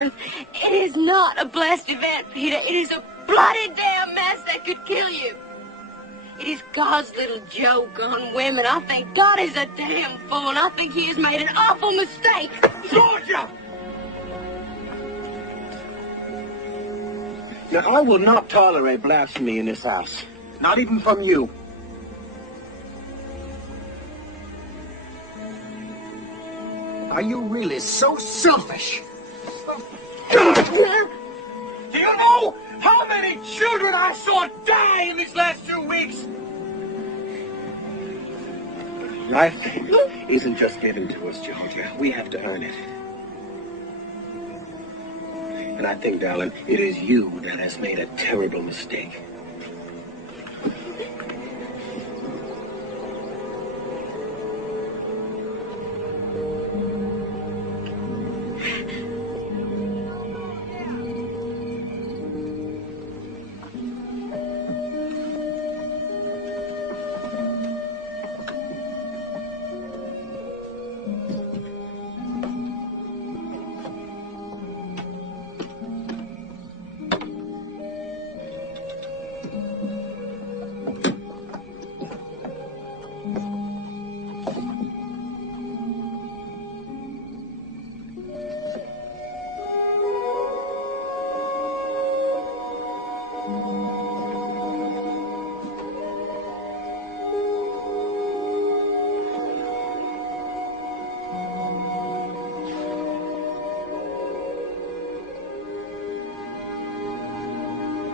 It is not a blessed event, Peter. It is a bloody damn mess that could kill you. It is God's little joke on women. I think God is a damn fool, and I think he has made an awful mistake. Georgia! Now, I will not tolerate blasphemy in this house. Not even from you. Are you really so selfish? Do you know how many children I saw die in these last 2 weeks? Life isn't just given to us, Georgia. We have to earn it. And I think, darling, it is you that has made a terrible mistake.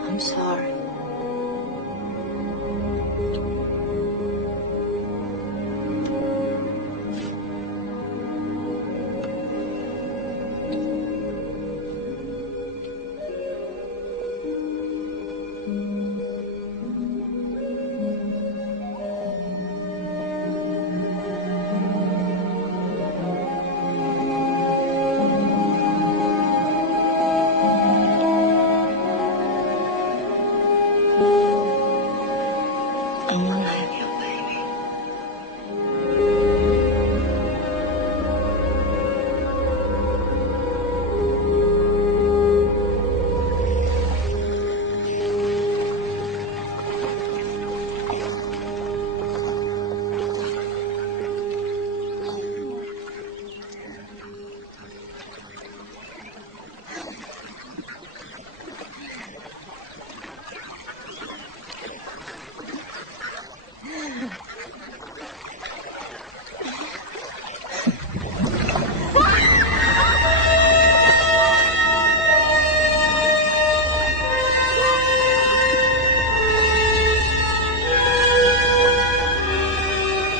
I'm sorry. And you'll have your baby.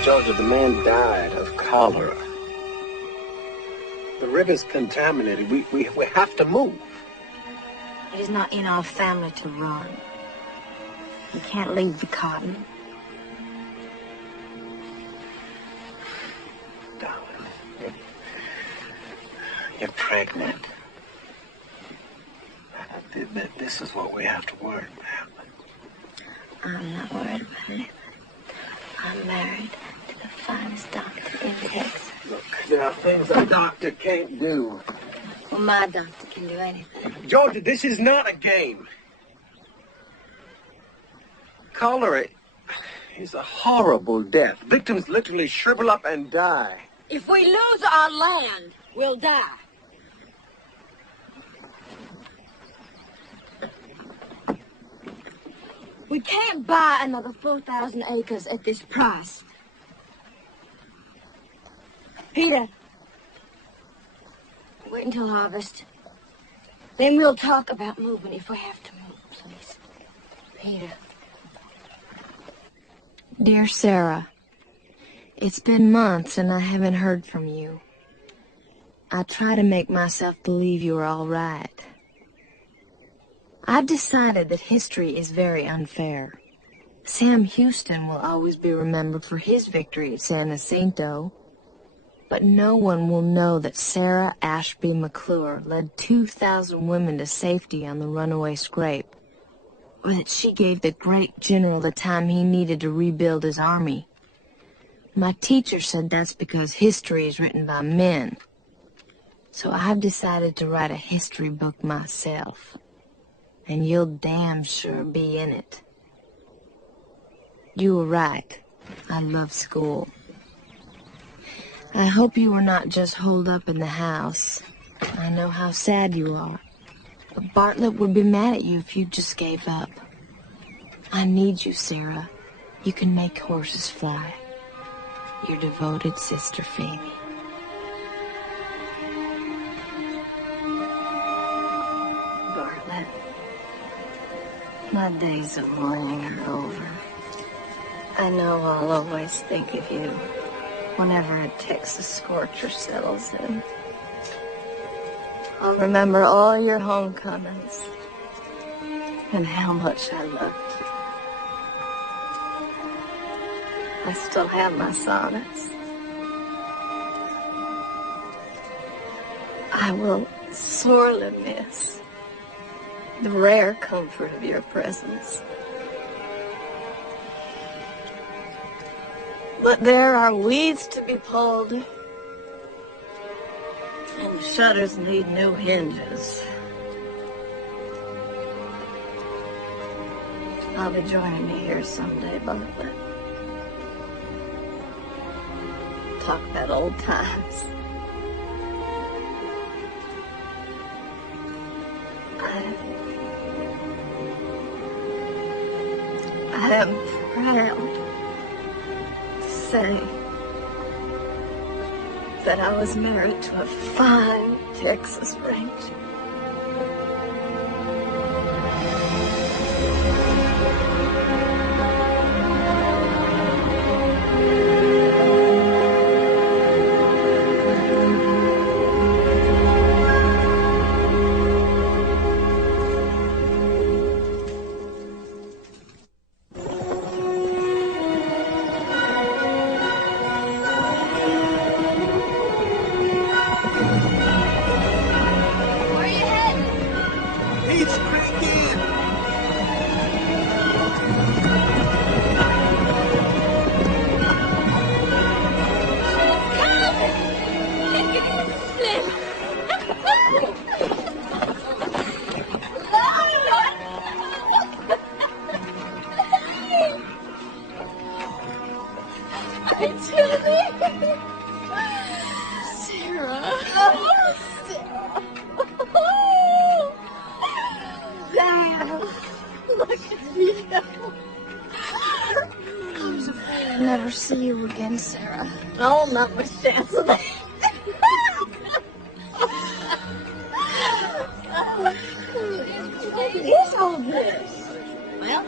Georgia, the man died of cholera. The river's contaminated. We have to move. It is not in our family to run. We can't leave the cotton. Darling, you're pregnant. This is what we have to worry about. I'm not worried about anything. I'm married to the finest doctor in Texas. Look, there are things a doctor can't do. Well, my doctor can do anything. Georgia, this is not a game. Cholera is a horrible death. Victims literally shrivel up and die. If we lose our land, we'll die. We can't buy another 4,000 acres at this price. Peter, wait until harvest. Then we'll talk about moving if we have to move, please. Peter. Dear Sarah, it's been months and I haven't heard from you. I try to make myself believe you are all right. I've decided that history is very unfair. Sam Houston will always be remembered for his victory at San Jacinto, but no one will know that Sarah Ashby McClure led 2,000 women to safety on the runaway scrape, or that she gave the great general the time he needed to rebuild his army. My teacher said that's because history is written by men. So I've decided to write a history book myself. And you'll damn sure be in it. You were right. I love school. I hope you were not just holed up in the house. I know how sad you are. But Bartlett would be mad at you if you just gave up. I need you, Sarah. You can make horses fly. Your devoted sister, Phoebe. Bartlett, my days of mourning are over. I know I'll always think of you whenever a Texas scorcher settles in. I'll remember all your homecomings and how much I loved you. I still have my sonnets. I will sorely miss the rare comfort of your presence. But there are weeds to be pulled, and the shutters need new hinges. I'll be joining you here someday, Bartlett. Talk about old times. I am proud to say that I was married to a fine Texas Ranger. Never see you again, Sarah. Oh, not much chance of that. What is all this? Well,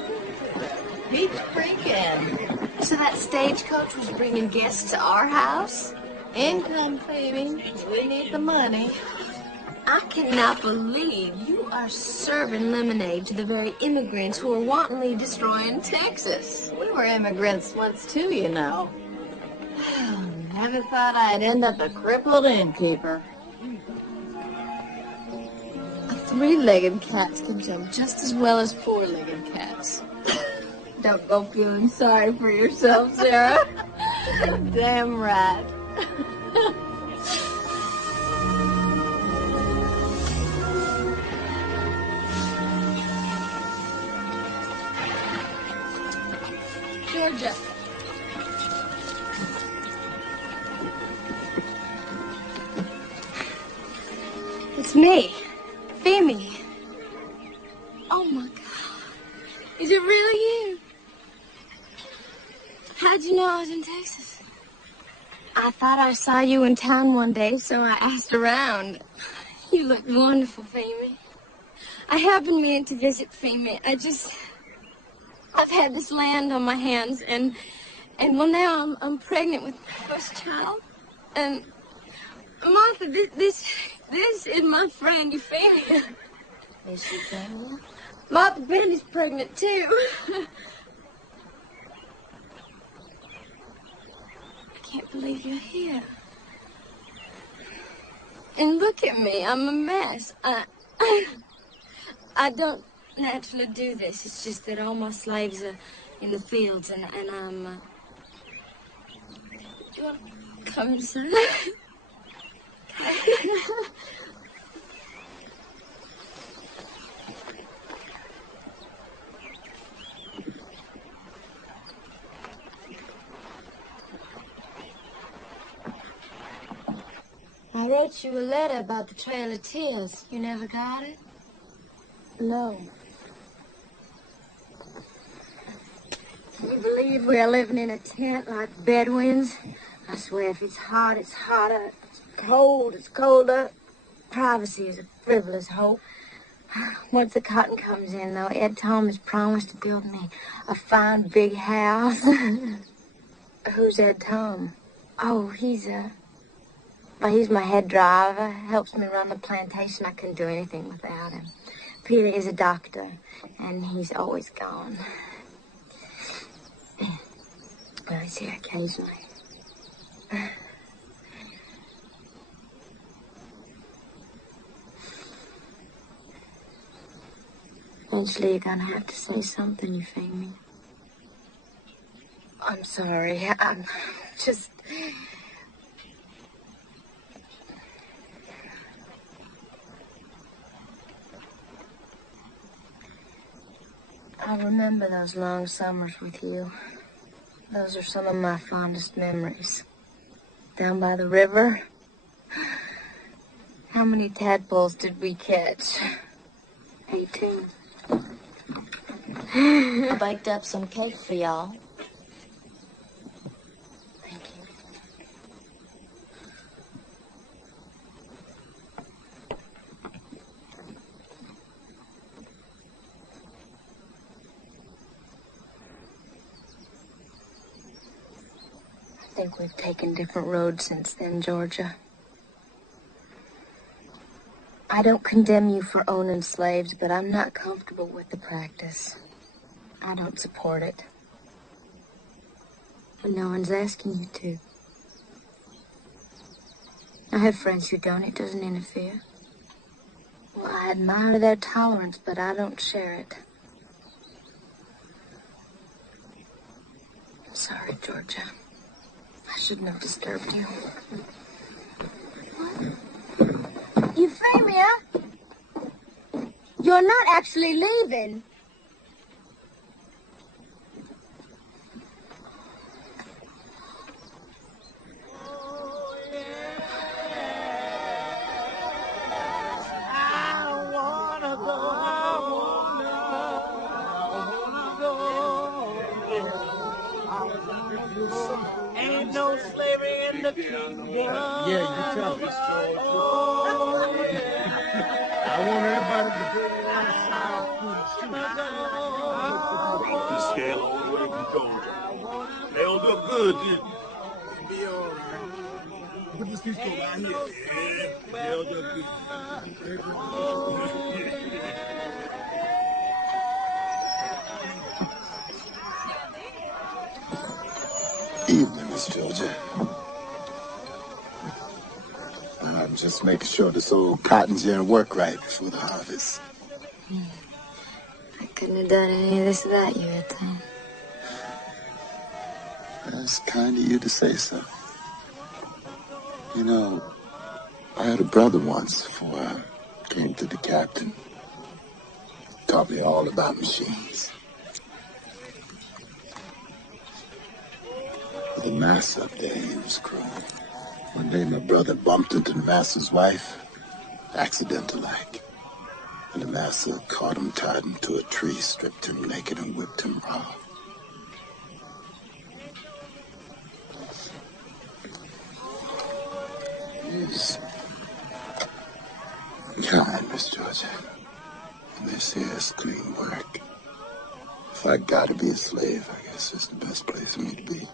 Pete's drinking. So that stagecoach was bringing guests to our house? Income, baby. We need the money. I cannot believe you are serving lemonade to the very immigrants who are wantonly destroying Texas. We were immigrants once too, you know. Never thought I'd end up a crippled innkeeper. Three-legged cats can jump just as well as four-legged cats. Don't go feeling sorry for yourself, Sarah. Damn right. Georgia. It's me, Femi. Oh my God. Is it really you? How'd you know I was in Texas? I thought I saw you in town one day, so I asked around. You look wonderful, Femi. I have been meaning to visit Femi. I've had this land on my hands, and well, now I'm pregnant with my first child. And Martha, this is my friend Euphemia. Is she pregnant? Martha Benny's pregnant too. I can't believe you're here. And look at me, I'm a mess. I don't naturally do this. It's just that all my slaves are in the fields, and I'm, do you want to come inside? I wrote you a letter about the Trail of Tears. You never got it? No. Can you believe we're living in a tent like Bedouins? I swear if it's hot, it's hotter. It's cold, it's colder. Privacy is a frivolous hope. Once the cotton comes in, though, Ed Thomas promised to build me a fine big house. Who's Ed Tom? Oh, he's my head driver. Helps me run the plantation. I couldn't do anything without him. Peter is a doctor, and he's always gone. Well, he's here occasionally. Eventually, you're gonna have to say something, Euphemia. I'm sorry. I'm just... I remember those long summers with you. Those are some of my fondest memories. Down by the river. How many tadpoles did we catch? 18. I baked up some cake for y'all. Thank you. I think we've taken different roads since then, Georgia. I don't condemn you for owning slaves, but I'm not comfortable with the practice. I don't support it. But no one's asking you to. I have friends who don't. It doesn't interfere. Well, I admire their tolerance, but I don't share it. I'm sorry, Georgia. I shouldn't have disturbed you. Euphemia! You're not actually leaving. Ain't no slavery in the kingdom. Yeah, you tell me. Oh, yeah. I want everybody to go outside through the street. This scale all the way from Georgia. They all look good, didn't they? Be all right. Put the street store right here. Yeah, they all look good. Evening, Miss Georgia. I'm just making sure this old cotton's here and work right before the harvest. I couldn't have done any of this without you, Ed Tom. That's kind of you to say so. You know, I had a brother once before I came to the captain. Taught me all about machines. The master up there, he was cruel. One day my brother bumped into the master's wife, accidental like. And the master caught him tied him to a tree, stripped him naked and whipped him raw. Yes. Kind, Miss Georgia. This here's clean work. If I gotta be a slave, I guess it's the best place for me to be.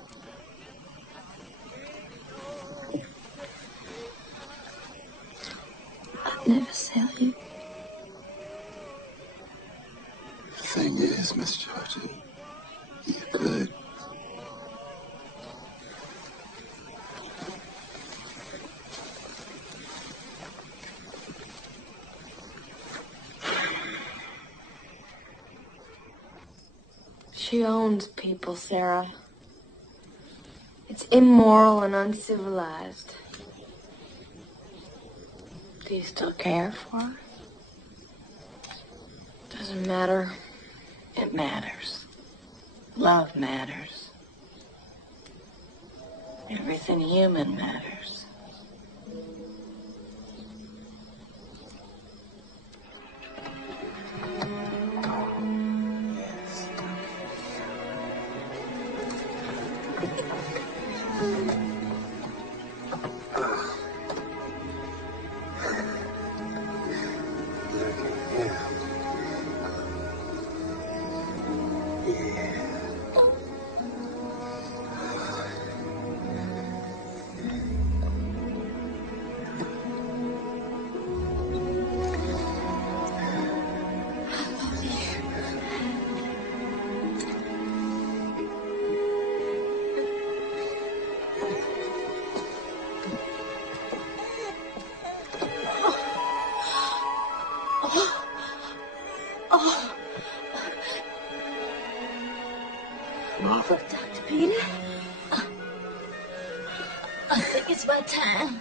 I'd never sell you. The thing is, Miss Georgia, you could. She owns people, Sarah. It's immoral and uncivilized. Do you still care for her? Doesn't matter. It matters. Love matters. Everything human matters. Martha? Dr. Peter? I think it's my time.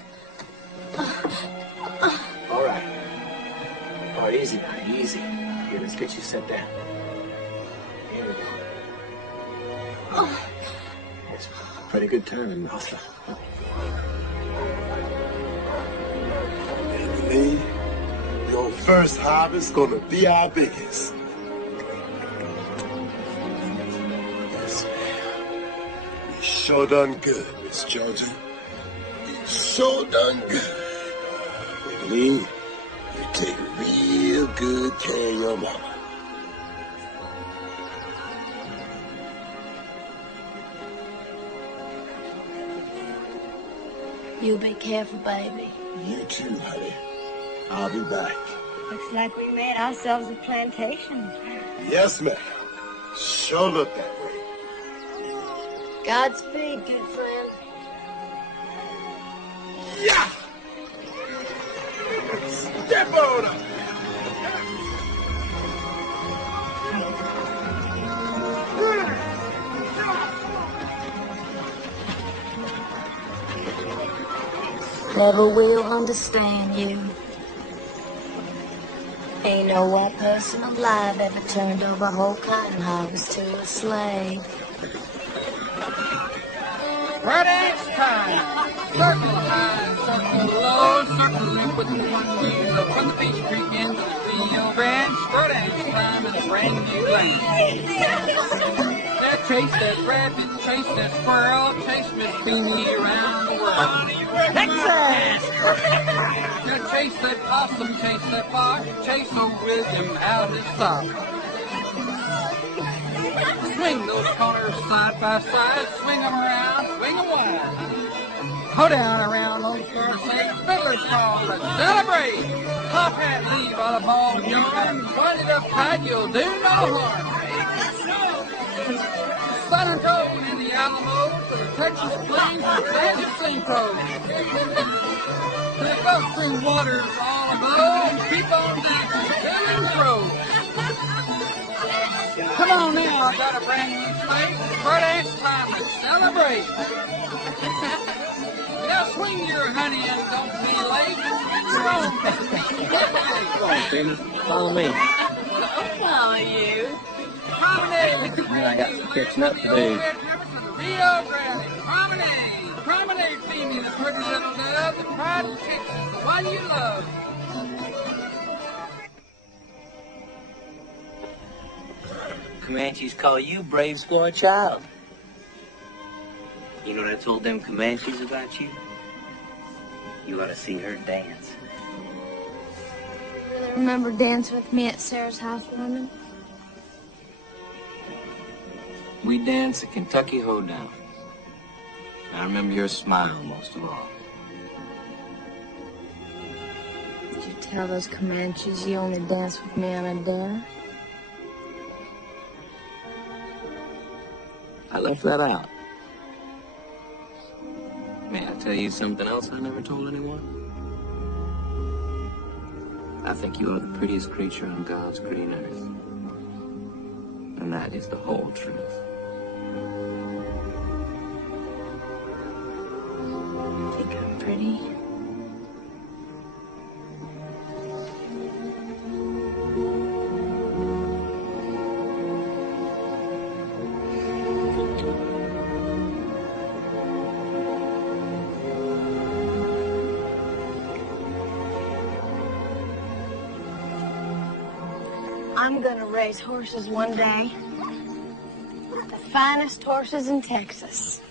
All right. All right, easy now, easy. Here, let's get you set down. Here we go. That's pretty good timing, Martha. Angelina, your first harvest gonna be our biggest. Yes, ma'am. You sure done good, Miss Georgia. You sure done good. Angelina, you take real good care of your mama. You be careful, baby. You too, honey. I'll be back. Looks like we made ourselves a plantation. Yes, ma'am. Sure look that way. Godspeed, good friend. Yeah! Step on up! Never will understand you. Ain't no white person alive ever turned over a whole cotton harvest to a slave. Credits time! Circle high, circle low, circle left with the one wheel. From the Beach Creek into the Rio Grande, credits time in a brand new land. Now chase that rabbit, chase that squirrel, chase Miss Beanie around the world. Texas! Now chase that possum, chase that fox, chase old William out his sock. Swing those corners side by side, swing them around, swing them wide. Go down around those cars, say fiddler's call, let's celebrate. Top hat, leave on a ball of yarn, wind it up tight, you'll do no harm. Sun and toad in the Alamo, to the Texas plains, and San Jacinto. Pick up through waters all aglow, and keep on dancing to and fro. Come on now, I got a brand new slate. For dance time, let's celebrate. Now swing your honey and don't be late. Come on, baby. Follow me. I'll follow you. Promenade. Man, I got some catching up to do. Rio Grande. Promenade. Promenade, female. The pretty little dove. The pride of Texas. The one you love. Comanches call you brave squaw child. You know what I told them Comanches about you? You ought to see her dance. Remember dancing with me at Sarah's housewarming? We danced at Kentucky Hoedown. I remember your smile most of all. Did you tell those Comanches you only dance with me on a dare? I left that out. May I tell you something else I never told anyone? I think you are the prettiest creature on God's green earth. And that is the whole truth. Think I'm pretty? I'm gonna raise horses one day. The finest horses in Texas.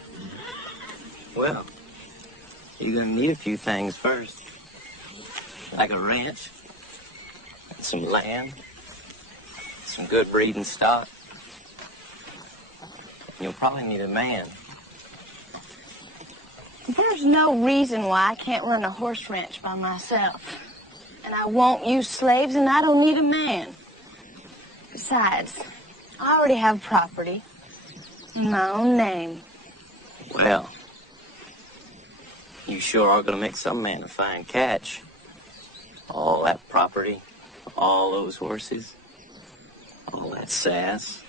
Well, you're gonna need a few things first. Like a ranch, and some land, some good breeding stock. You'll probably need a man. There's no reason why I can't run a horse ranch by myself. And I won't use slaves, and I don't need a man. Besides, I already have property in my own name. Well, you sure are gonna make some man a fine catch. All that property, all those horses, all that sass.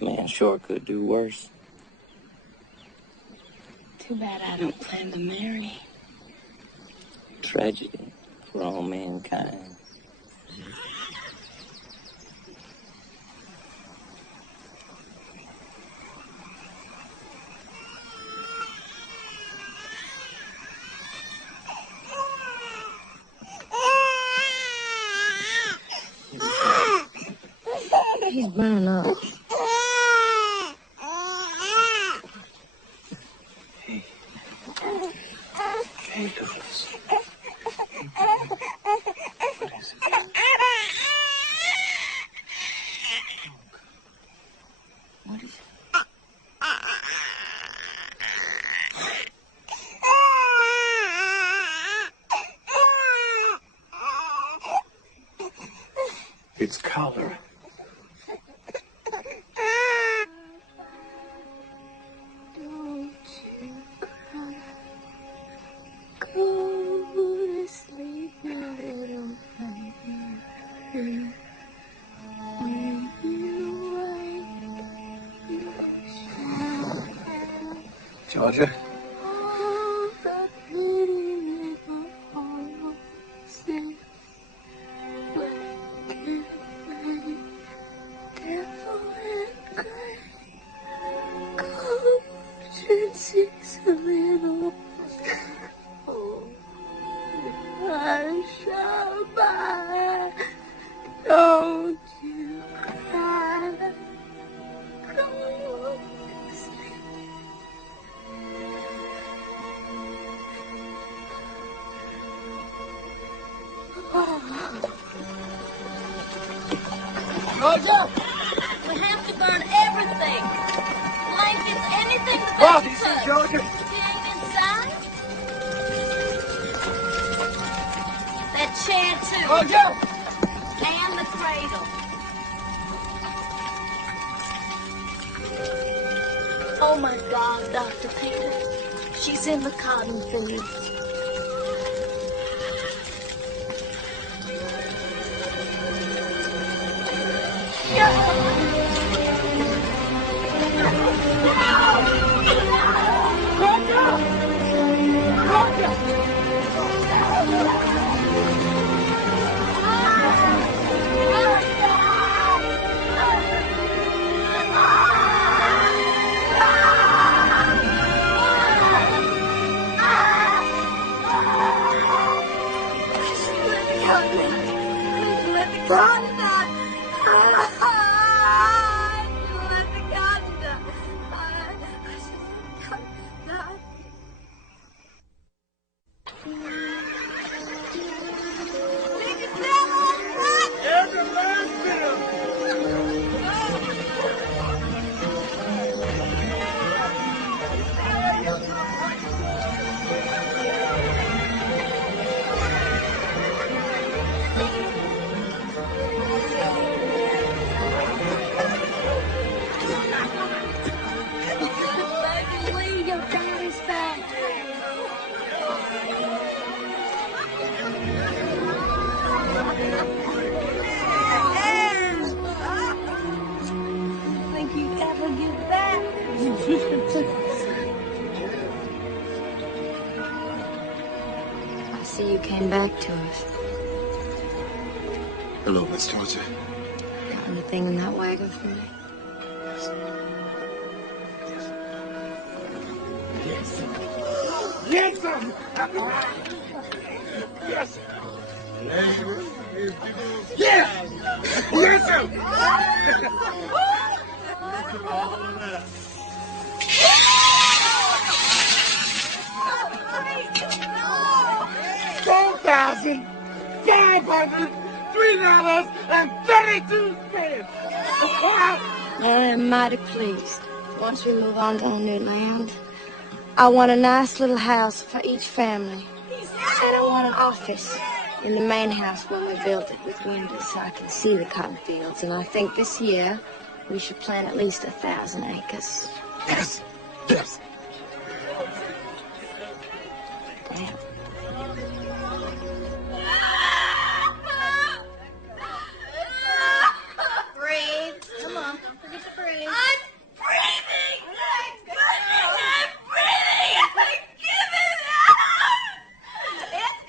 Man sure could do worse. Too bad I don't plan to marry. Tragedy for all mankind. He's burning up. Hey, Douglas. What is it? What is it? It's cholera. Don't you cry. Go to sleep, my little baby. When you wake, you shall have Georgia? all the pretty little horses. Black and white, devil and gray. Gold six little oh, I shall buy. Don't you cry. Go to sleep. Roger! We have to burn everything. Blankets, anything the Oh, baby you see touch. Georgia? He ain't inside. That chair too. Roger! And the cradle. Oh my God, Dr. Peter. She's in the cotton field. Think you'd ever get back? I see you came back to us. Hello, Miss Georgia. Got anything in that wagon for me? Yes. get some. Yes. Yes. Yes, sir. 4,532 cents. I am mighty pleased. Once we move on to our new land, I want a nice little house for each family. And I want an office in the main house when we build it with windows so I can see the cotton fields. And I think this year we should plant at least 1,000 acres. Yes. Yes. Damn. Breathe. Come on. Don't forget to breathe. I'm breathing! I'm breathing! I'm giving up! It's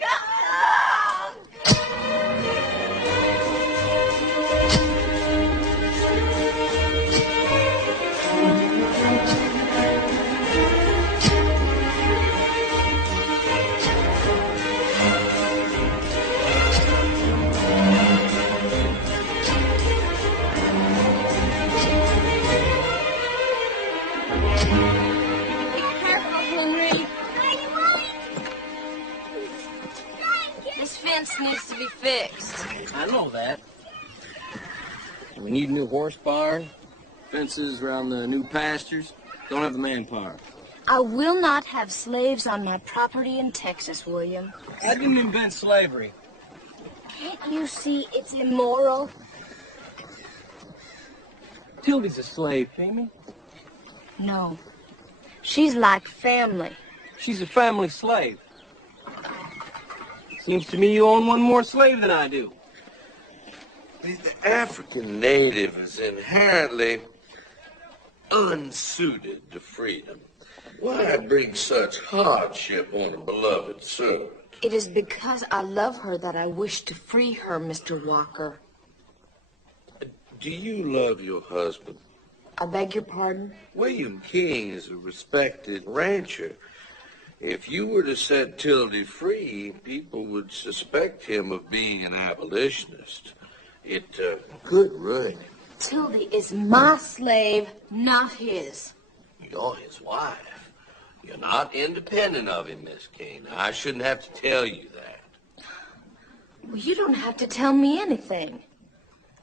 This fence needs to be fixed. I know that. We need a new horse barn, fences around the new pastures. Don't have the manpower. I will not have slaves on my property in Texas, William. I didn't invent slavery. Can't you see it's immoral? Tildy's a slave, Amy. No. She's like family. She's a family slave. Seems to me you own one more slave than I do. The African native is inherently unsuited to freedom. Why bring such hardship on a beloved servant? It is because I love her that I wish to free her, Mr. Walker. Do you love your husband? I beg your pardon? William King is a respected rancher. If you were to set Tildy free, people would suspect him of being an abolitionist. It could ruin him. Tildy is my slave, not his. You're his wife. You're not independent of him, Miss King. I shouldn't have to tell you that. Well, you don't have to tell me anything.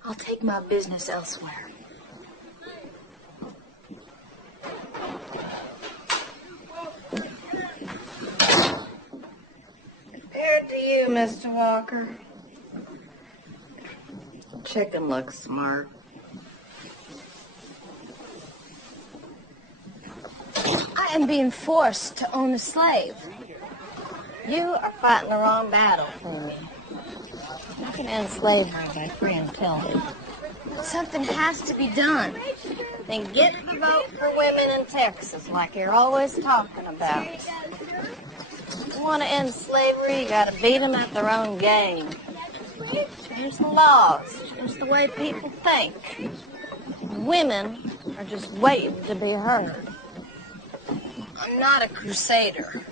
I'll take my business elsewhere. Compared to you, Mr. Walker, chicken looks smart. I am being forced to own a slave. You are fighting the wrong battle for me. You can enslave her by freeing Tildy. Something has to be done. Then get the vote for women in Texas like you're always talking about. If you want to end slavery, you got to beat them at their own game. Change the laws. Change the way people think. Women are just waiting to be heard. I'm not a crusader.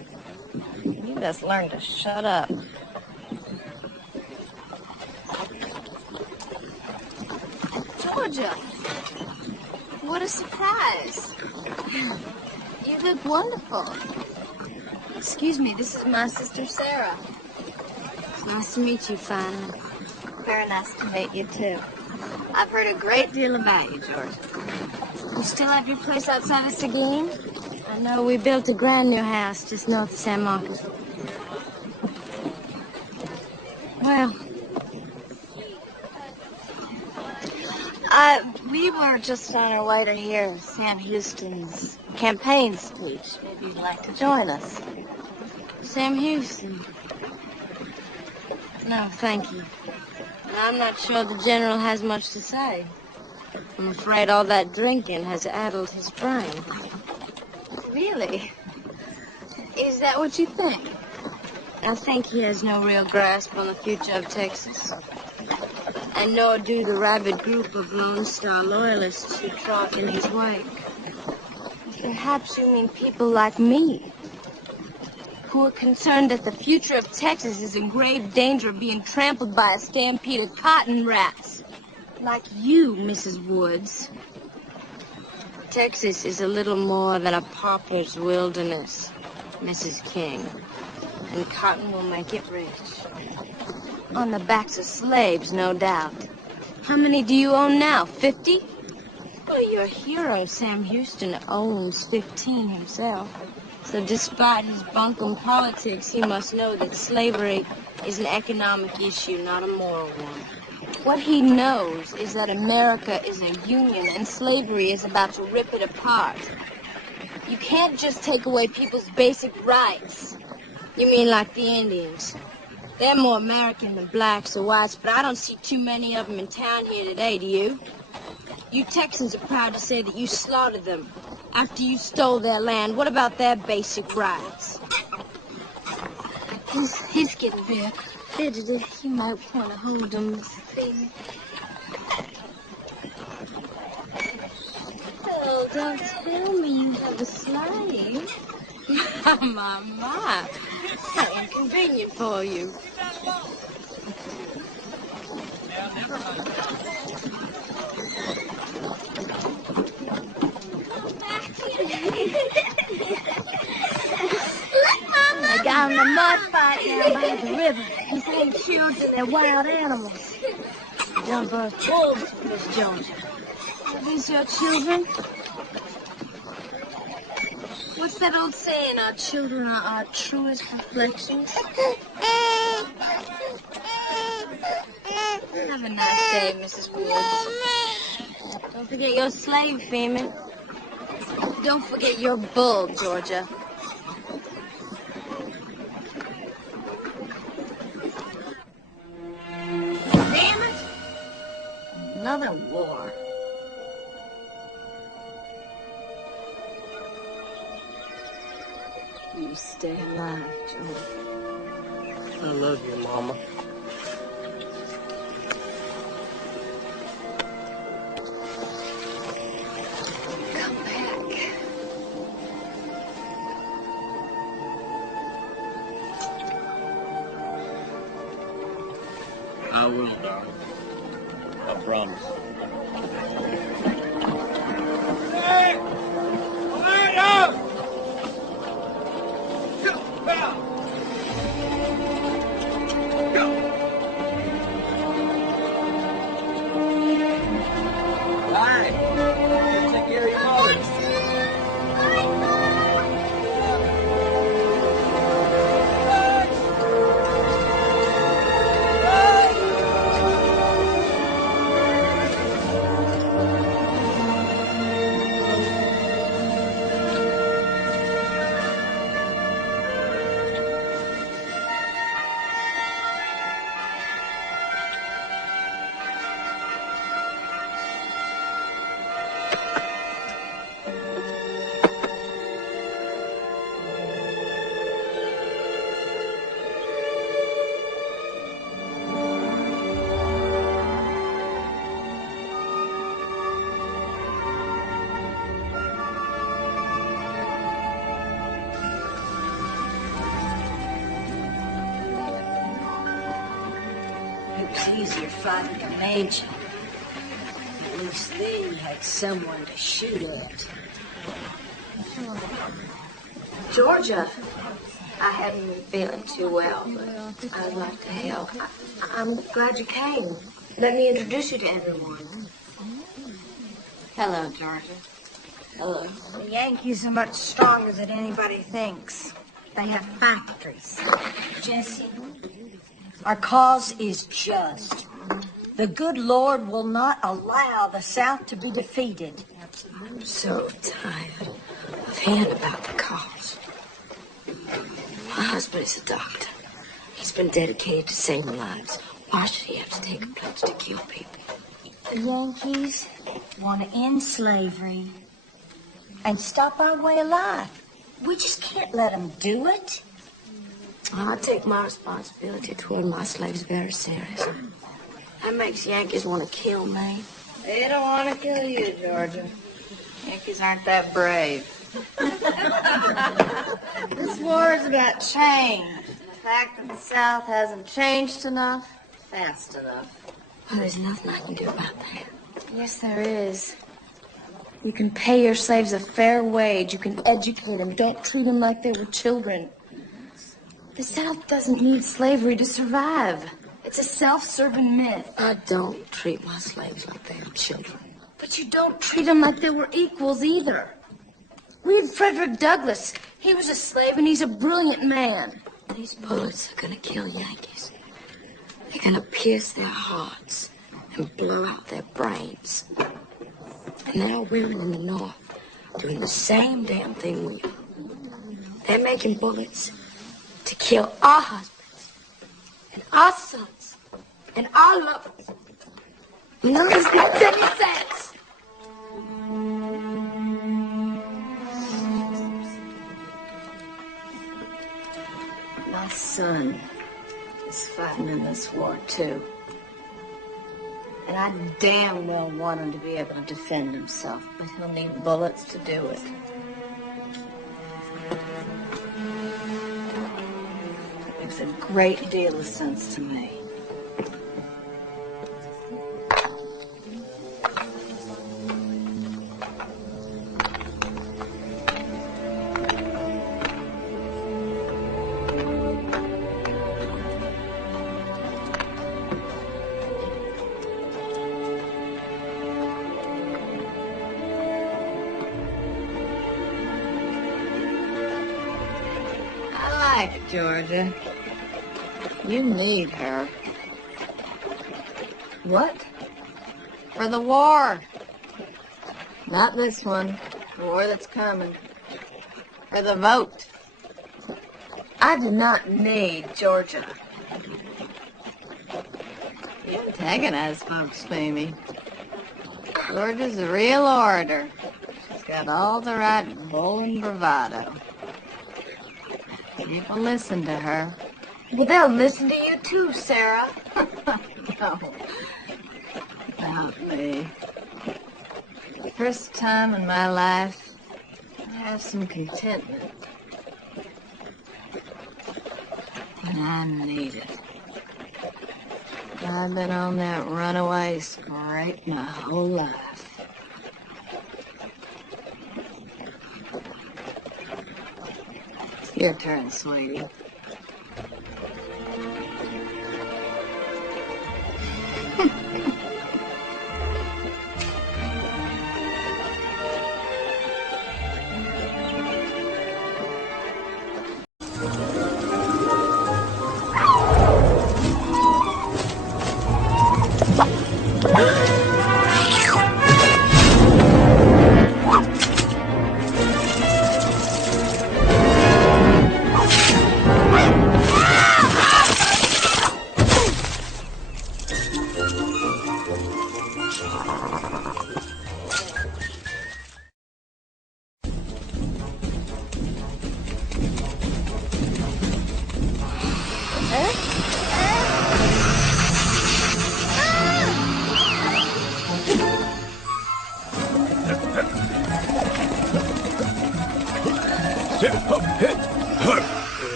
You just learn to shut up. Georgia, what a surprise. You look wonderful. Excuse me, this is my sister Sarah. It's nice to meet you, finally. Very nice to meet you, too. I've heard a great deal about you, Georgia. You still have your place outside of Seguin? I know we built a grand new house just north of San Marcos. Well, we were just on our way to hear Sam Houston's campaign speech. Maybe you'd like to join us. Sam Houston. No, thank you. I'm not sure the general has much to say. I'm afraid all that drinking has addled his brain. Really? Is that what you think? I think he has no real grasp on the future of Texas. And nor do the rabid group of Lone Star loyalists who trot in his wake. Perhaps you mean people like me. who are concerned that the future of Texas is in grave danger of being trampled by a stampede of cotton rats. Like you, Mrs. Woods. Texas is a little more than a pauper's wilderness, Mrs. King. And cotton will make it rich. On the backs of slaves, no doubt. How many do you own now? 50? Well, your hero, Sam Houston, owns 15 himself. So despite his bunkum politics, he must know that slavery is an economic issue, not a moral one. What he knows is that America is a union and slavery is about to rip it apart. You can't just take away people's basic rights. You mean like the Indians? They're more American than blacks or whites, but I don't see too many of them in town here today, do you? You Texans are proud to say that you slaughtered them after you stole their land. What about their basic rights? He's getting very fidgety. You might want to hold him, Miss Phoebe. Oh, don't tell me you have a slave. My. How inconvenient for you. They got in a mud fight down by the river. These ain't children, they're wild animals. Done birth wolves, Miss Georgia. Are these your children? What's that old saying? Our children are our truest reflections. Have a nice day, Mrs. Woods. Don't forget your slave, Feeman. Don't forget your bull, Georgia. Damn it! Another war. You stay alive, Georgia. I love you, Mama. Come back. I will, darling. I promise. Hey! Line up! All right. Take care of your mother. It was easier fighting the Mansion. At least then you had someone to shoot at. Georgia, I haven't been feeling too well, but I would like to help. I'm glad you came. Let me introduce you to everyone. Hello, Georgia. Hello. The Yankees are much stronger than anybody thinks. They have factories. Jesse, our cause is just. The good Lord will not allow the South to be defeated. I'm so tired of hearing about the cause. My husband is a doctor. He's been dedicated to saving lives. Why should he have to take a pledge to kill people? The Yankees want to end slavery and stop our way of life. We just can't let them do it. I take my responsibility toward my slaves very serious. That makes Yankees want to kill me. They don't want to kill you, Georgia. Yankees aren't that brave. This war is about change. The fact that the South hasn't changed enough, fast enough. Well, there's nothing I can do about that. Yes, there is. You can pay your slaves a fair wage. You can educate them. Don't treat them like they were children. The South doesn't need slavery to survive. It's a self-serving myth. I don't treat my slaves like they are children. But you don't treat them like they were equals either. Read Frederick Douglass. He was a slave and he's a brilliant man. These bullets are gonna kill Yankees. They're gonna pierce their hearts and blow out their brains. And there are women in the North doing the same damn thing we are. They're making bullets to kill our husbands and our sons and our lovers. None of this makes any sense. My son is fighting in this war, too. And I damn well want him to be able to defend himself, but he'll need bullets to do it. It makes a great deal of sense to me. Georgia, you need her. What? For the war. Not this one. The war that's coming. For the vote. I do not need Georgia. You antagonize folks, Mamie. Georgia's a real orator. She's got all the right bull and bravado. People listen to her. Well, they'll listen to you too, Sarah. No. Not me. For the first time in my life, I have some contentment. And I need it. I've been on that runaway scrape my whole life. Your turn, sweetie.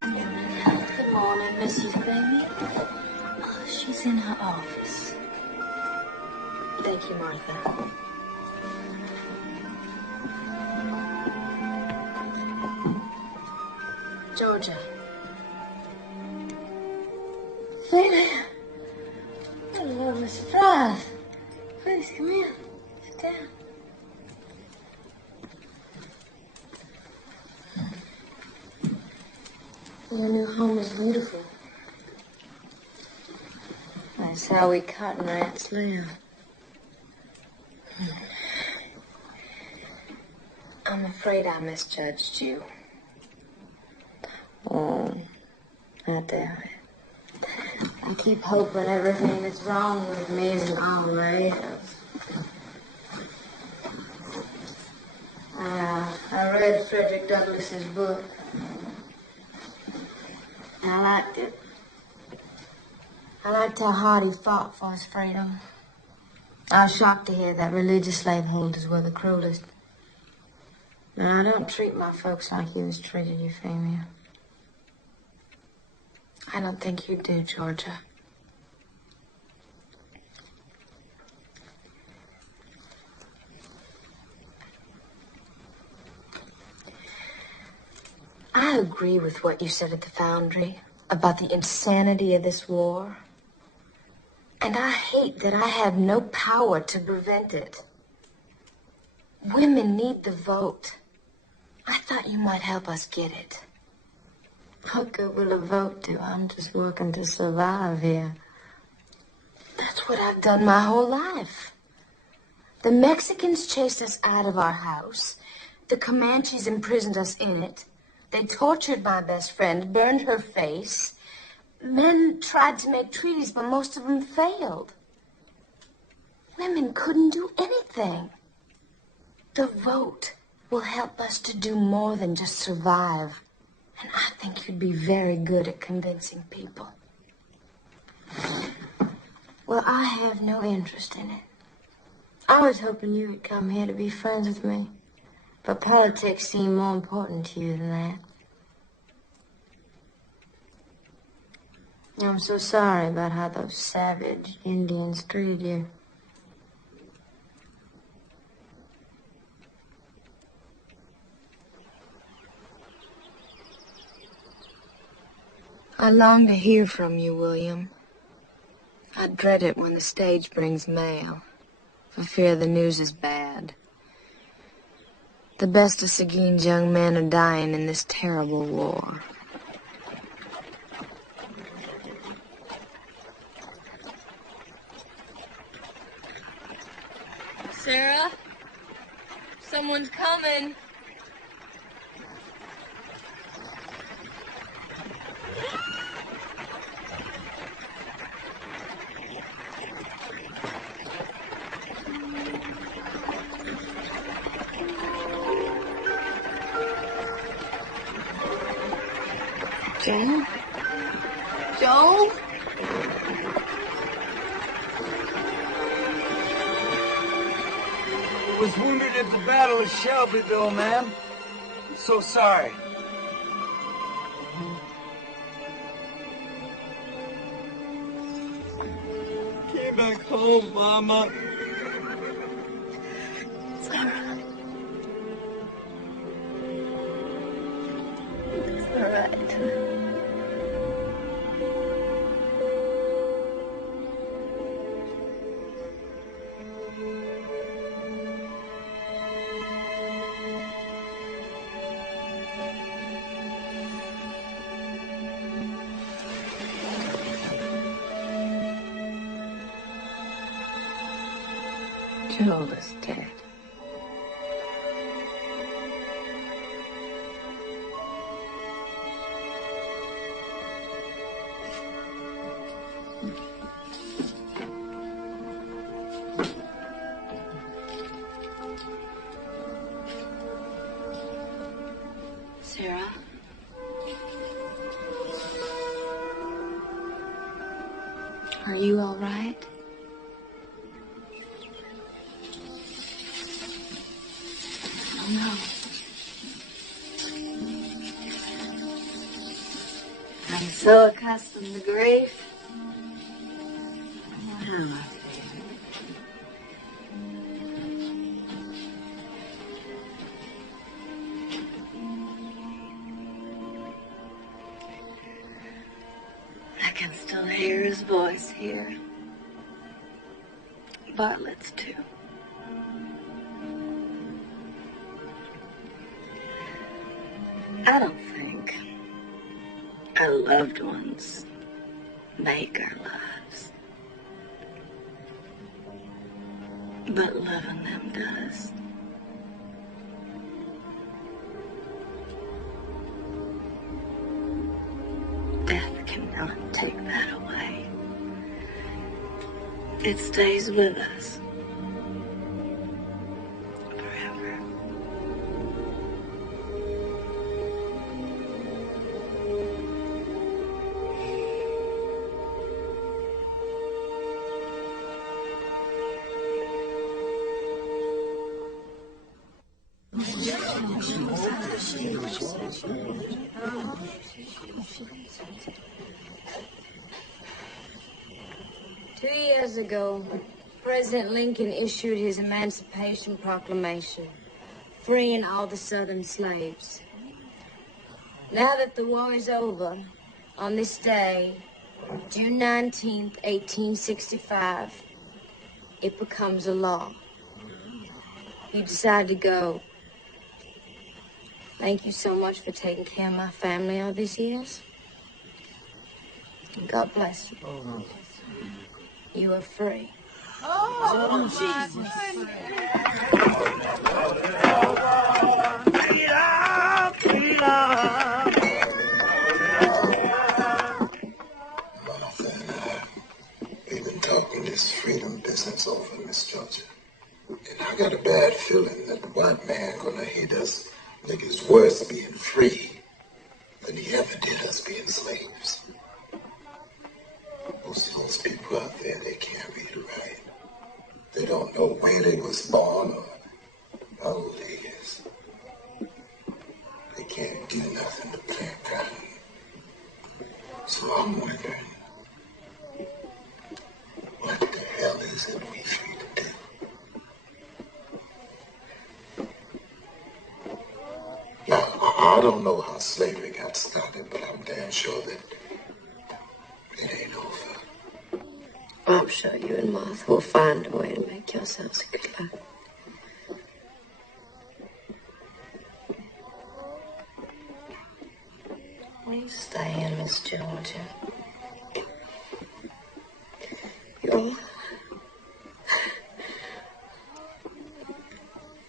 Good morning, Mrs. Baby. Oh, she's in her office. Thank you, Martha. Georgia. Baby, what a lovely surprise. Please come in. Sit down. Your new home is beautiful. That's how we cotton rats live. I'm afraid I misjudged you. Oh, I doubt it. I keep hoping everything that's wrong with me isn't all right. I read Frederick Douglass's book. I liked it. I liked how hard he fought for his freedom. I was shocked to hear that religious slaveholders were the cruelest. Now, I don't treat my folks like he was treated, Euphemia. I don't think you do, Georgia. I agree with what you said at the Foundry about the insanity of this war. And I hate that I have no power to prevent it. Women need the vote. I thought you might help us get it. What good will a vote do? I'm just working to survive here. That's what I've done my whole life. The Mexicans chased us out of our house. The Comanches imprisoned us in it. They tortured my best friend, burned her face. Men tried to make treaties, but most of them failed. Women couldn't do anything. The vote will help us to do more than just survive. And I think you'd be very good at convincing people. Well, I have no interest in it. I was hoping you would come here to be friends with me. But politics seem more important to you than that. I'm so sorry about how those savage Indians treated you. I long to hear from you, William. I dread it when the stage brings mail, for fear the news is bad. The best of Seguin's young men are dying in this terrible war. Sarah, someone's coming. Joe? Joe? Was wounded at the Battle of Shelbyville, ma'am. I'm so sorry. Came back home, Mama. It's all right. It's all right. Joel is dead. Sarah? Are you all right? No. I'm so accustomed to grief. How I feel. I can still hear his voice here. Bartlett's too. I don't think our loved ones make our lives, but loving them does. Death cannot take that away. It stays with us forever. 2 years ago, President Lincoln issued his Emancipation Proclamation, freeing all the Southern slaves. Now that the war is over, on this day, June 19th, 1865, it becomes a law. You decide to go. Thank you so much for taking care of my family all these years. God bless you. You are free. Oh, Jesus. Martha and I, we've been talking this freedom business over, Miss Georgia. And I got a bad feeling that the white man gonna hate us like it's worse being free than he ever did us being slaves. Most of those people out there, they can't read or write. They don't know where they was born or how old they is. They can't do nothing to plant cotton. So I'm wondering, what the hell is it we free to do? Now, I don't know how slavery got started, but I'm damn sure that it ain't over. I'm sure you and Martha will find a way to make yourselves a good life. Will you stay in, Miss Georgia? You're...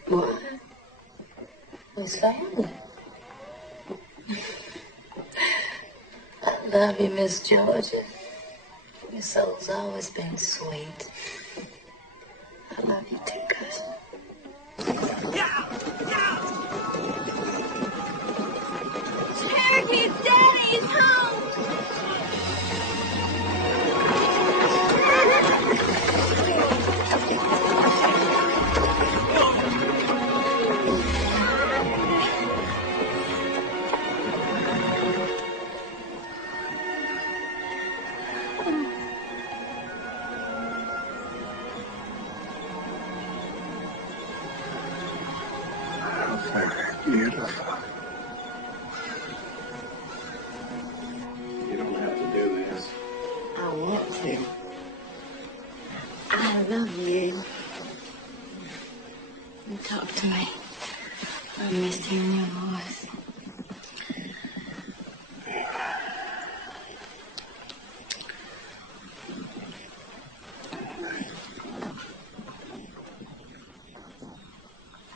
What? What's that? I love you, Miss Georgia. Your soul's always been sweet. I love you too, cousin. Cherokee, Daddy's home! Beautiful. You don't have to do this. I want to. I love you. You talk to me. I missed hearing your voice.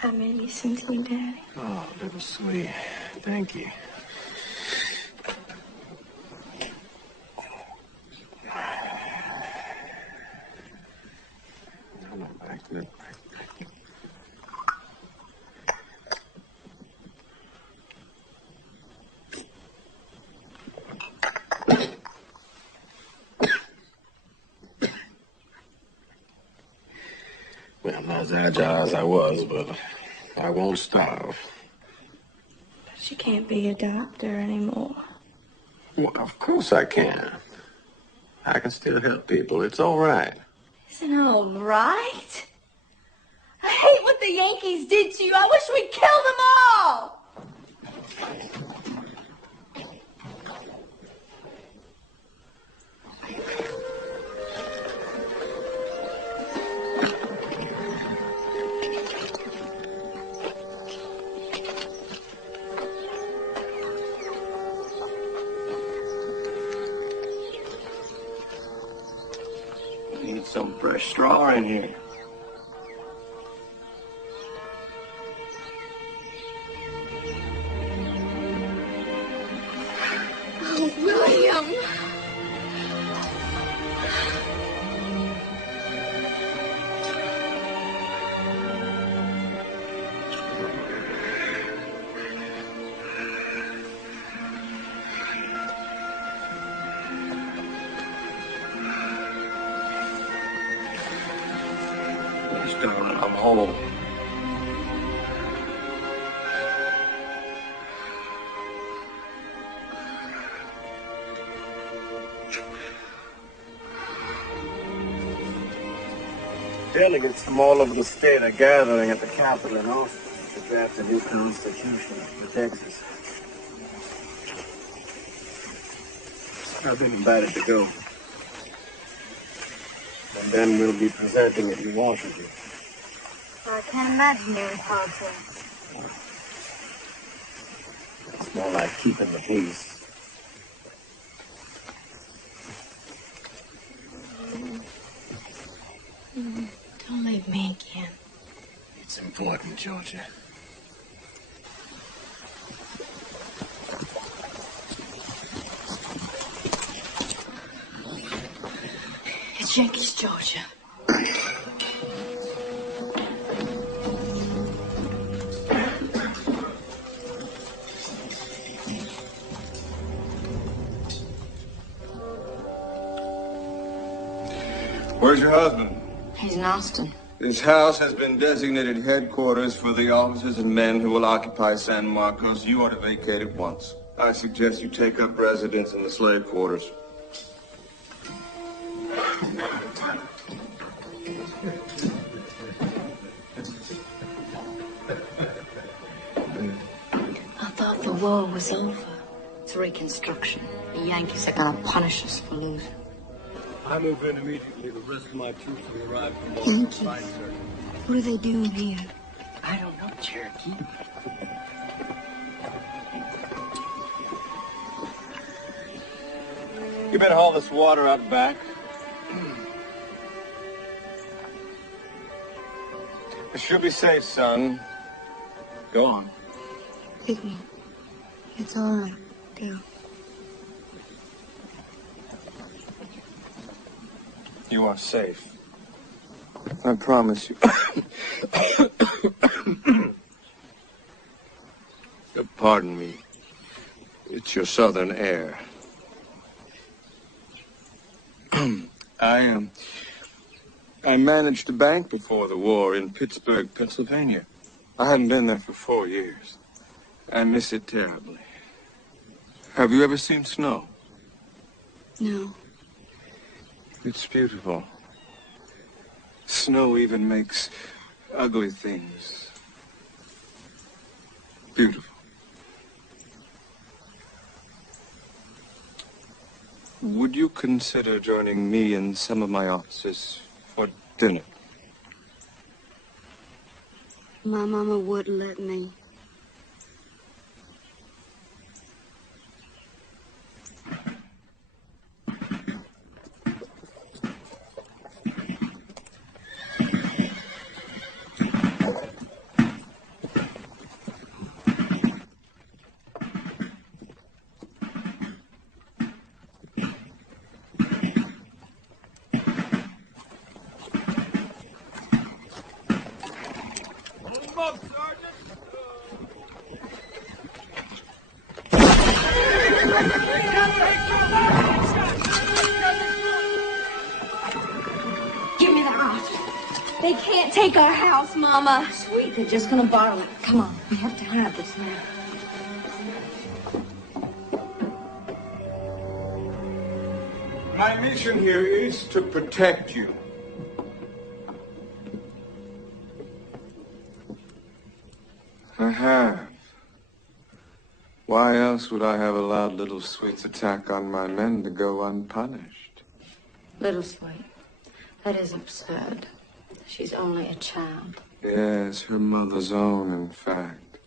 I may listen to you, Daddy. Oh, little sweet. Thank you. Well, I'm not as agile as I was, but I won't starve. But you can't be a doctor anymore. Well, of course I can. I can still help people. It's all right. Isn't it all right? I hate what the Yankees did to you. I wish we'd kill them all. Need some fresh straw in here. Oh, William. Darling, I'm home. Delegates from all over the state are gathering at the Capitol in Austin to draft a new constitution for Texas. I've been invited to go. And then we'll be presenting it in Washington. I can't imagine you in politics. It's more like keeping the peace. Don't leave me again. It's important, Georgia. It's Yankees, Georgia. Where's your husband? He's in Austin. This house has been designated headquarters for the officers and men who will occupy San Marcos. You are to vacate at once. I suggest you take up residence in the slave quarters. I thought the war was over. It's Reconstruction. The Yankees are gonna punish us for losing. I move in immediately. The rest of my troops will arrive tomorrow. Yankees. Right, sir. What are they doing here? I don't know, Cherokee. You better haul this water out back. It should be safe, son. Go on. Pick me. It's all right. Go. You are safe. I promise you. Pardon me. It's your southern air. I managed a bank before the war in Pittsburgh, Pennsylvania. I hadn't been there for 4 years. I miss it terribly. Have you ever seen snow? No. It's beautiful. Snow even makes ugly things beautiful. Would you consider joining me and some of my officers for dinner? My mama wouldn't let me. Give me that rock. They can't take our house, Mama. Sweet, they're just gonna borrow it. Come on, we have to have this now. My mission here is to protect you. I have. Why else would I have allowed Little Sweet's attack on my men to go unpunished? Little Sweet, that is absurd. She's only a child. Yes, her mother's own, in fact.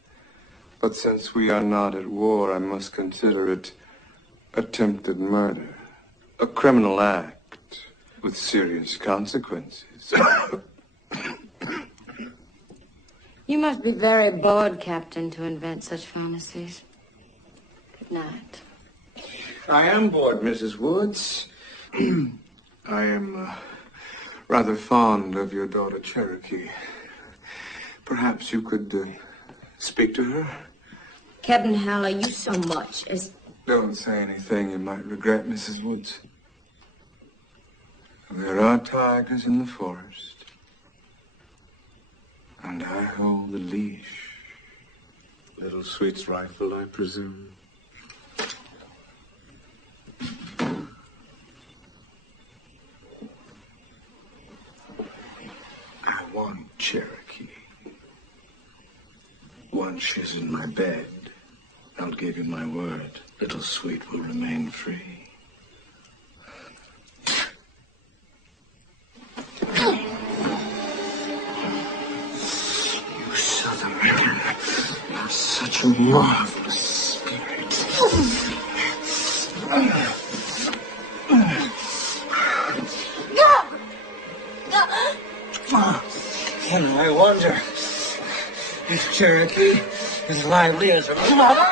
But since we are not at war, I must consider it attempted murder. A criminal act with serious consequences. You must be very bored, Captain, to invent such fantasies. Good night. I am bored, Mrs. Woods. I am rather fond of your daughter, Cherokee. Perhaps you could speak to her? Captain Howler, you so much as... Don't say anything you might regret, Mrs. Woods. There are tigers in the forest. And I hold the leash. Little Sweet's rifle, I presume. on, Cherokee. Once she's in my bed, I'll give you my word. Little Sweet will remain free. You Southern, you're such a marvelous spirit. And I wonder if Cherokee is lively as her mother.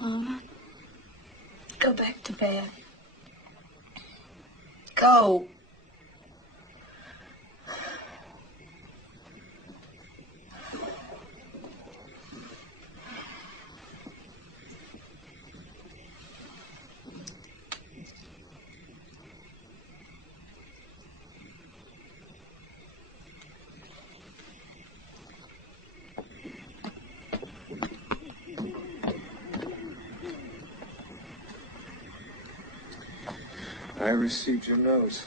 Mama, go back to bed. Go. I received your note.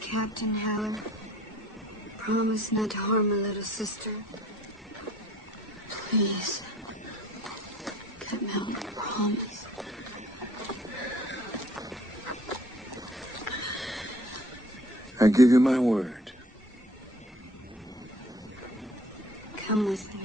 Captain Heller, promise not to harm my little sister. Please. Captain Heller, promise. I give you my word. Come with me.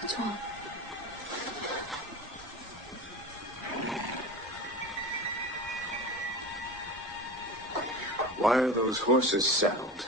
What's wrong? Why are those horses saddled?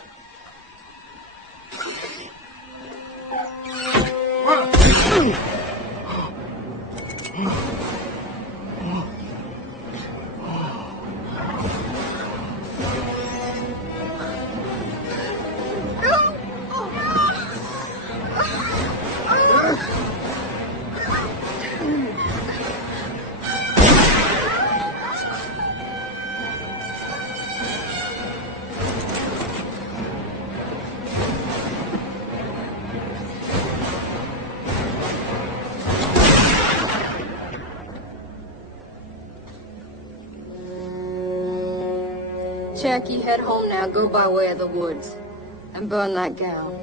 Cherokee, head home now. Go by way of the woods. And burn that gal.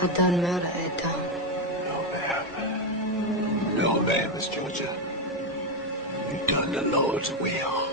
I done murder that Tom. No, ma'am. No, ma'am, Miss Georgia. You done the Lord's will.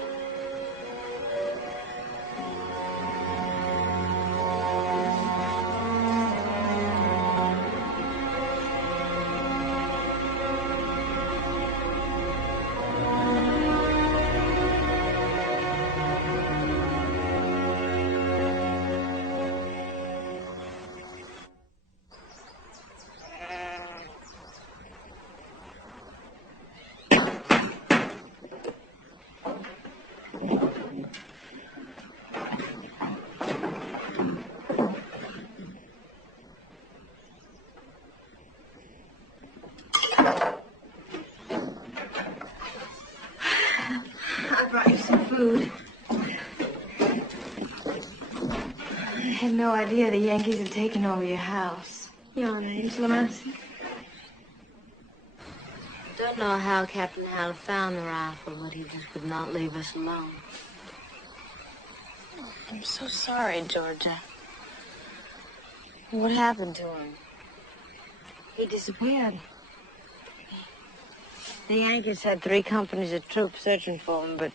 no idea the Yankees had taken over your house. You're an angel, Mercy. Don't know how Captain Hal found the rifle, but he just could not leave us alone. I'm so sorry, Georgia. What happened to him? He disappeared. The Yankees had 3 companies of troops searching for him, but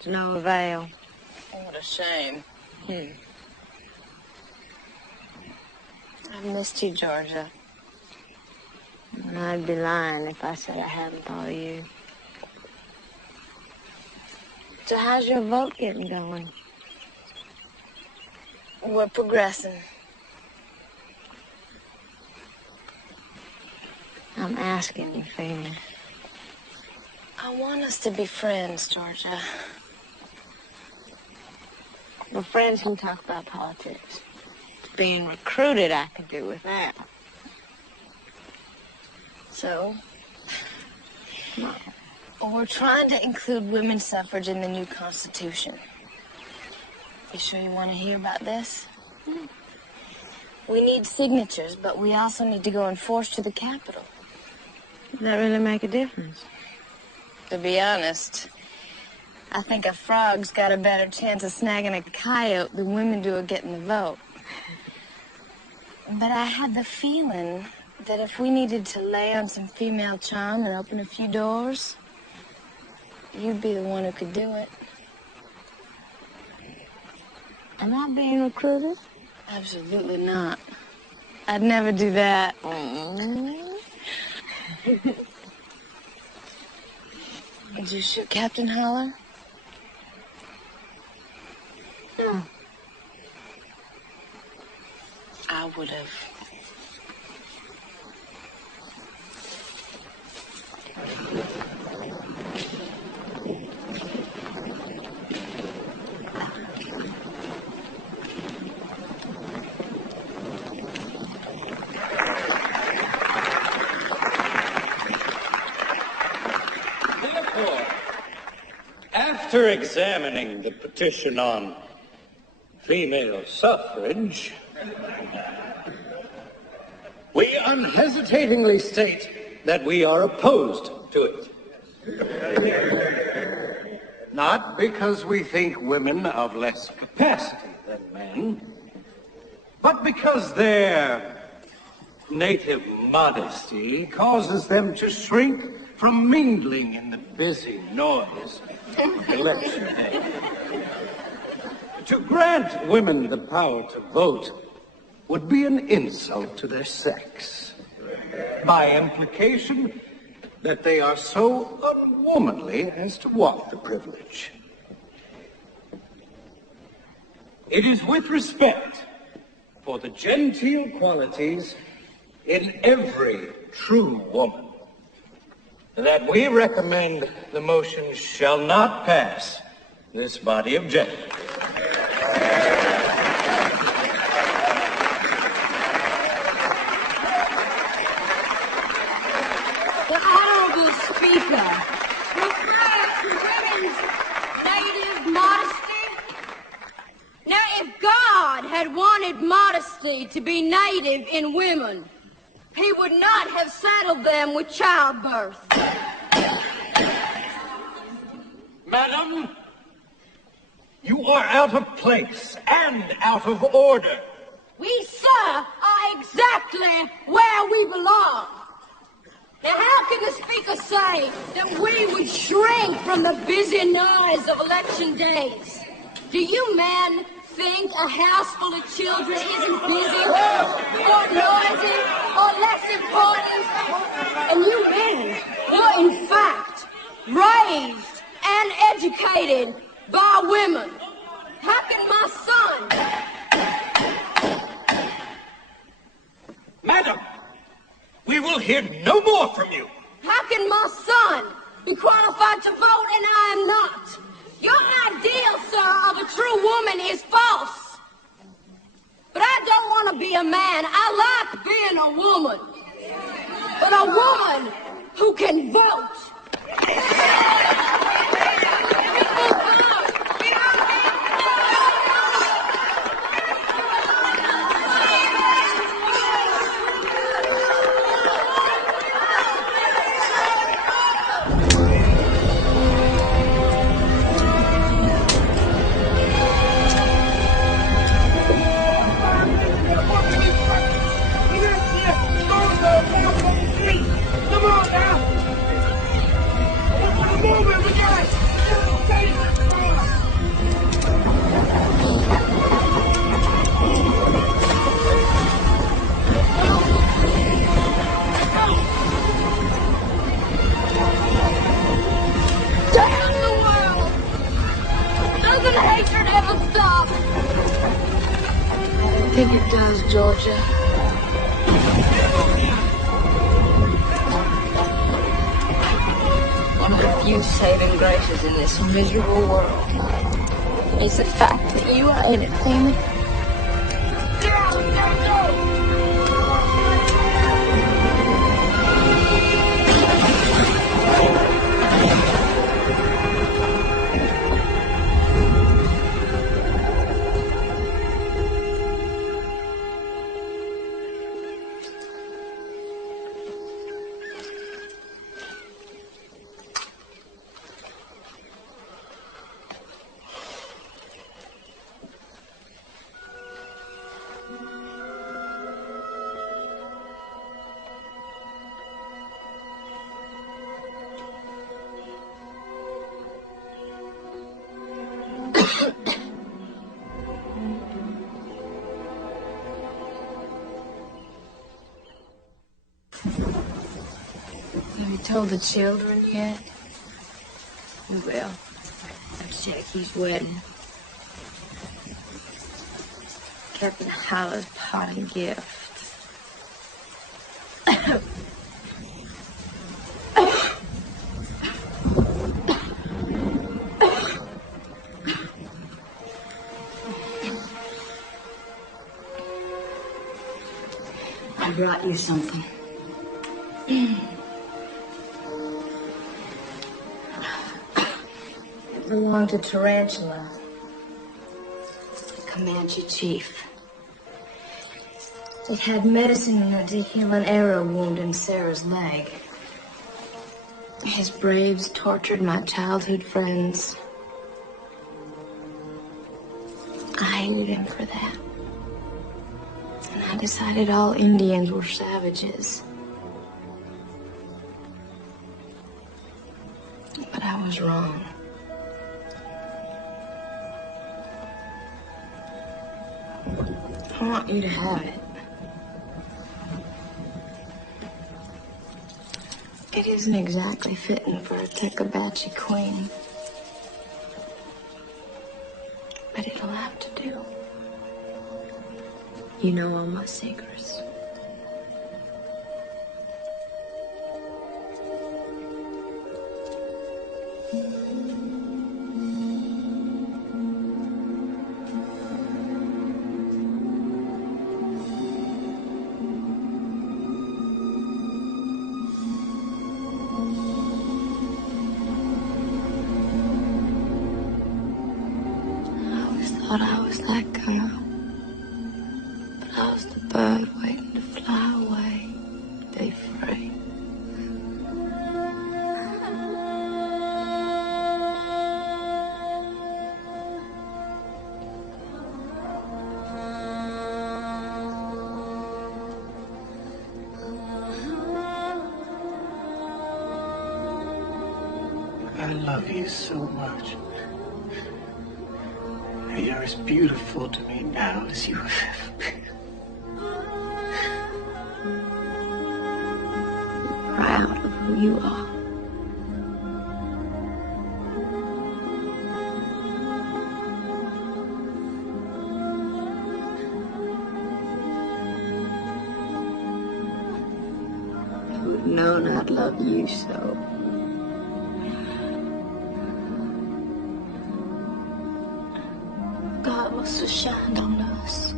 to no avail. Oh, what a shame. I've missed you, Georgia. And I'd be lying if I said I hadn't thought of you. So how's your vote getting going? We're progressing. I'm asking you, Phoenix. I want us to be friends, Georgia. Well, friends can talk about politics. Being recruited, I could do with that. So? Well, we're trying to include women's suffrage in the new Constitution. You sure you want to hear about this? We need signatures, but we also need to go and force to the Capitol. Does that really make a difference? To be honest, I think a frog's got a better chance of snagging a coyote than women do of getting the vote. But I had the feeling that if we needed to lay on some female charm and open a few doors, you'd be the one who could do it. Am I being recruited? Absolutely not. I'd never do that. Did you shoot Captain Holler? No. I would have. After examining the petition on female suffrage, we unhesitatingly state that we are opposed to it. Not because we think women of less capacity than men, but because their native modesty causes them to shrink from mingling in the busy noise of election day. To grant women the power to vote would be an insult to their sex. By implication, that they are so unwomanly as to want the privilege. It is with respect for the genteel qualities in every true woman that we recommend the motion shall not pass this body of gentlemen. The Honorable Speaker refers to women's native modesty. Now, if God had wanted modesty to be native in women, He would not have saddled them with childbirth. Madam, you are out of place and out of order. We, sir, are exactly where we belong. Now, how can the Speaker say that we would shrink from the busy noise of election days? Do you men think a house full of children isn't busy or noisy or less important? And you men were, in fact, raised and educated by women. How can my son... Madam, we will hear no more from you. How can my son be qualified to vote and I am not? Your ideal, sir, of a true woman is false. But I don't want to be a man. I like being a woman. But a woman who can vote. one of the few saving graces in this miserable world is the fact that you are in it, Damon. Have you told the children yet? We will. That's Jackie's wedding. Captain Howler's parting gift. I brought you something. It belonged to Tarantula, the Comanche chief. It had medicine in it to heal an arrow wound in Sarah's leg. His braves tortured my childhood friends. I hated him for that. And I decided all Indians were savages. But I was wrong. I want you to have it. It isn't exactly fitting for a Tekabachi queen. But it'll have to do. You know all my secrets. Thought I was that girl, but I was the bird waiting to fly away, be free. I love you so much. You're as beautiful to me now as you have ever been. Proud of who you are. Who would have known I'd love you so? God must have shined on us.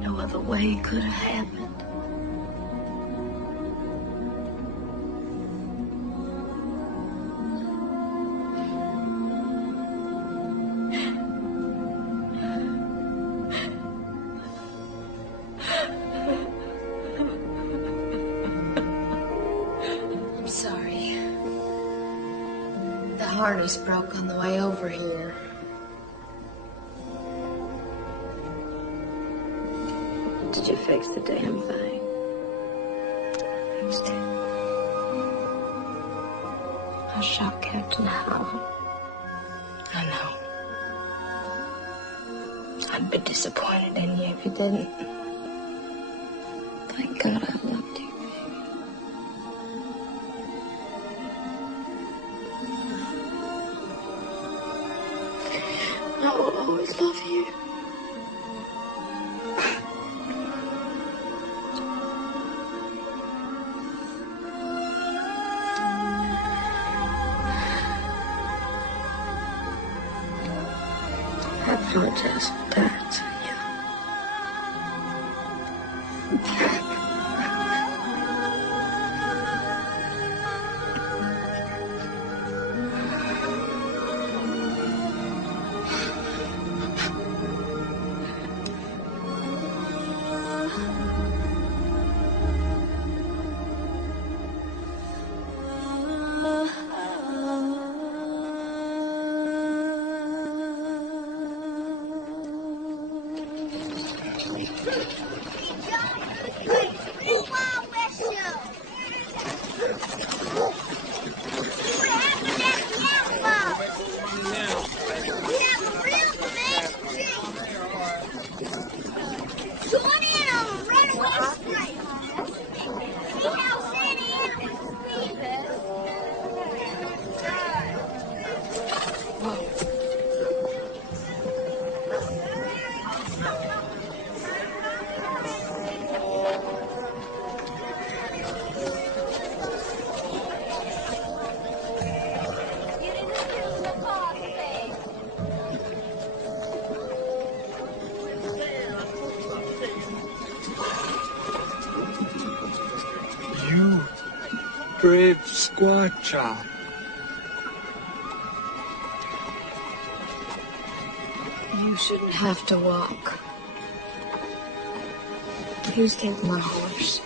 No other way could have happened. I'm sorry. The harness broke on the way over here. Did you fix the damn thing? I fixed it. I shot Captain Howard. I know. I'd be disappointed in you if you didn't. Thank God I loved you. I will always love you. apologize for that. Brave squaw child. You shouldn't have to walk. Please take my horse.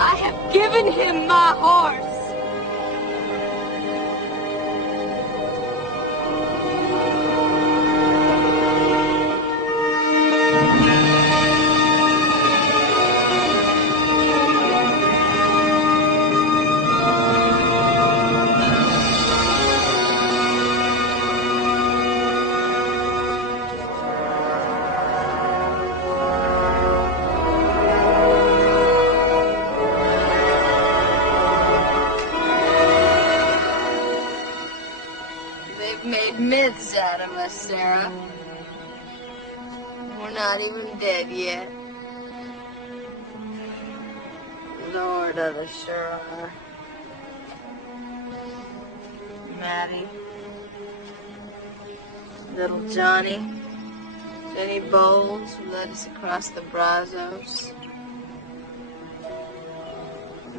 I have given him my horse. They've made myths out of us, Sarah. We're not even dead yet. Lord, others sure are. Maddie. Little Johnny. Jenny Bowles, who led us across the Brazos.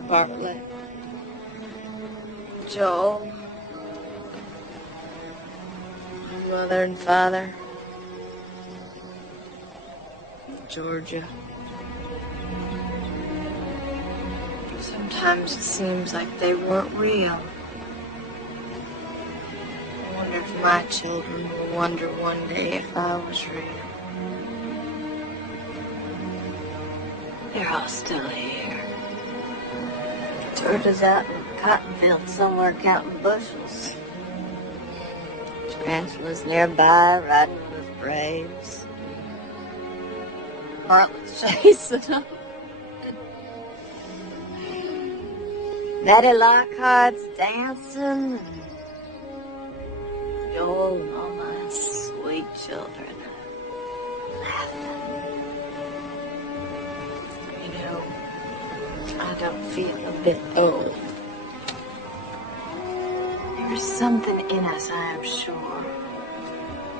Bartlett. Joel. Mother and father. Georgia. Sometimes it seems like they weren't real. I wonder if my children will wonder one day if I was real. They're all still here. Georgia's out in the cotton field somewhere counting bushels. Grandpa's nearby, riding with braves. Bartlett's chasing them. Betty Lockhart's dancing. Joel and all my sweet sweet children. You know, I don't feel a bit old. There is something in us, I am sure.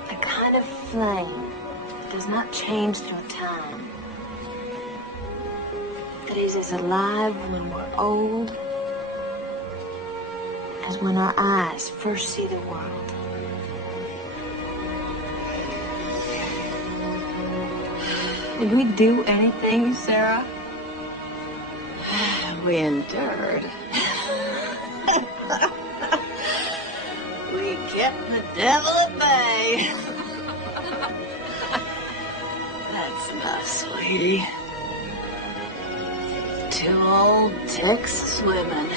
A kind of flame that does not change through time. That is as alive when we're old as when our eyes first see the world. Did we do anything, Sarah? We endured. We kept the devil at bay. That's enough, sweetie. 2 old Texas women.